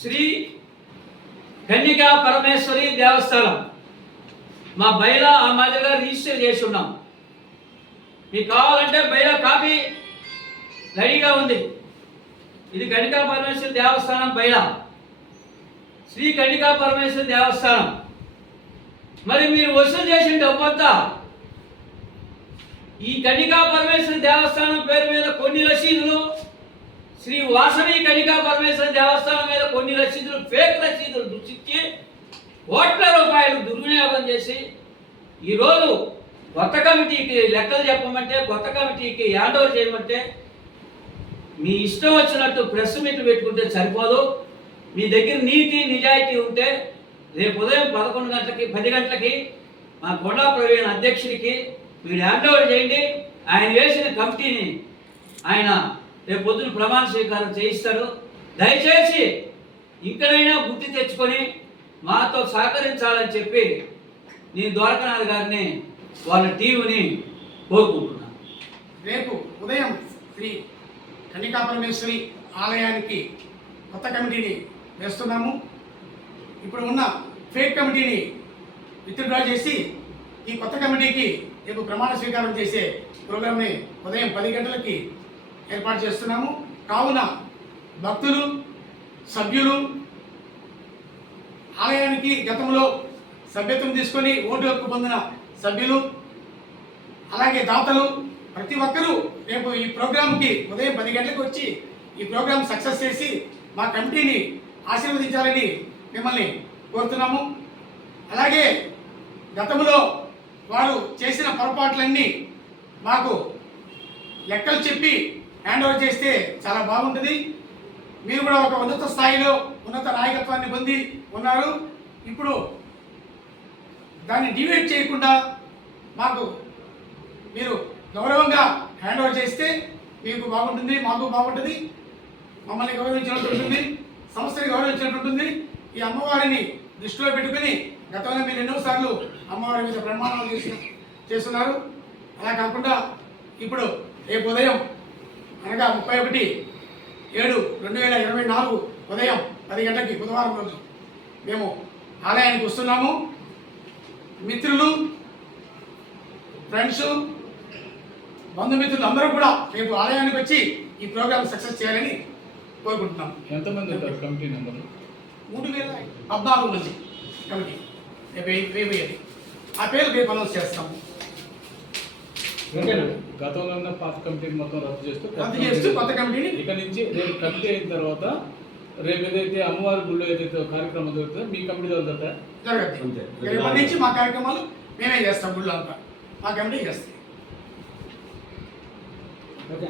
శ్రీ కన్యకా పరమేశ్వరి దేవస్థానం. మా బయలా ఆ మాదిరిగా రిజిస్టర్ చేసి ఉన్నాం. మీకు కావాలంటే బయలా కాపీ రెడీగా ఉంది. ఇది కన్యకా పరమేశ్వరి దేవస్థానం బయలా శ్రీ కన్యకా పరమేశ్వరి దేవస్థానం. మరి మీరు వసూలు చేసిన డబ్బంతా ఈ కన్యకా పరమేశ్వరి దేవస్థానం పేరు మీద కొన్ని రసీదులు శ్రీ వాసవి కనికా పరమేశ్వర దేవస్థానం మీద కొన్ని రసీదులు ఫేక్ రసీదులు దృష్టించి కోట్ల రూపాయలు దుర్వినియోగం చేసి ఈరోజు కొత్త కమిటీకి లెక్కలు చెప్పమంటే కొత్త కమిటీకి హ్యాండ్ ఓవర్ చేయమంటే మీ ఇష్టం వచ్చినట్టు ప్రెస్ మీట్ పెట్టుకుంటే సరిపోదు. మీ దగ్గర నీతి నిజాయితీ ఉంటే రేపు ఉదయం పదకొండు గంటలకి పది గంటలకి మా కొండా ప్రవీణ్ అధ్యక్షుడికి మీరు హ్యాండ్ ఓవర్ చేయండి. ఆయన వేసిన కమిటీని ఆయన రేపు పొద్దున ప్రమాణ స్వీకారం చేయిస్తాడు దయచేసి ఇంకనైనా బుద్ధి తెచ్చుకొని మాతో సహకరించాలని చెప్పి నేను ద్వారకనాథ్ గారిని వాళ్ళ టీవీని కోరుకుంటున్నాను. రేపు ఉదయం శ్రీ కన్నికా పరమేశ్వరి ఆలయానికి కొత్త కమిటీని వేస్తున్నాము. ఇప్పుడు ఉన్న ఫేక్ కమిటీని విత్డ్రా చేసి ఈ కొత్త కమిటీకి రేపు ప్రమాణ స్వీకారం చేసే ప్రోగ్రామ్ని ఉదయం పది గంటలకి ఏర్పాటు చేస్తున్నాము. కావున భక్తులు సభ్యులు ఆలయానికి గతంలో సభ్యత్వం తీసుకొని ఓటు హక్కు పొందిన సభ్యులు అలాగే దాతలు ప్రతి ఒక్కరూ రేపు ఈ ప్రోగ్రాంకి ఉదయం పది గంటలకు వచ్చి ఈ ప్రోగ్రాం సక్సెస్ చేసి మా కమిటీని ఆశీర్వదించాలని మిమ్మల్ని కోరుతున్నాము. అలాగే గతంలో వారు చేసిన పొరపాట్లన్నీ మాకు లెక్కలు చెప్పి హ్యాండ్ ఓవర్ చేస్తే చాలా బాగుంటుంది. మీరు కూడా ఒక ఉన్నత స్థాయిలో ఉన్నత నాయకత్వాన్ని పొంది ఉన్నారు. ఇప్పుడు దాన్ని డివైడ్ చేయకుండా మాకు మీరు గౌరవంగా హ్యాండ్ ఓవర్ చేస్తే మీకు బాగుంటుంది మాకు బాగుంటుంది. మమ్మల్ని గౌరవించినట్టు ఉంటుంది. సంస్థని గౌరవించినట్టు ఉంటుంది. ఈ అమ్మవారిని దృష్టిలో పెట్టుకుని గతంలో మీరు ఎన్నోసార్లు అమ్మవారి మీద ప్రమాణాలు చేసి చేస్తున్నారు. అలా కాకుండా ఇప్పుడు రేపు ఉదయం అనగా ముప్పై ఒకటి ఏడు రెండు వేల ఇరవై నాలుగు ఉదయం పది గంటలకి బుధవారం రోజు మేము ఆలయానికి వస్తున్నాము. మిత్రులు ఫ్రెండ్స్ బంధుమిత్రులు అందరూ కూడా రేపు ఆలయానికి వచ్చి ఈ ప్రోగ్రామ్ సక్సెస్ చేయాలని కోరుకుంటున్నాం. ఎంతమంది ఉంటారు కమిటీ నెంబర్లు మూడు వేల పద్నాలుగు మంది కమిటీ. రేపు వెయ్యి. ఆ పేరు రేపు అనౌన్స్ చేస్తాము. గతంలో ఉన్న పాత కమిటీ మొత్తం రద్దు చేస్తూ రద్దు చేస్తూ కొత్త కమిటీని ఇక నుంచి రేపు కమిటీ అయిన తర్వాత రేపు ఏదైతే అమ్మవారి గుళ్ళో ఏదైతే కార్యక్రమం జరుగుతుందో మీ కమిటీ జరుగుతుందా? జరగదు రేపటి నుంచి మా కార్యక్రమాలు మేమే చేస్తాం గుళ్ళు అంతా మా కమిటీ చేస్తాం. ఓకే.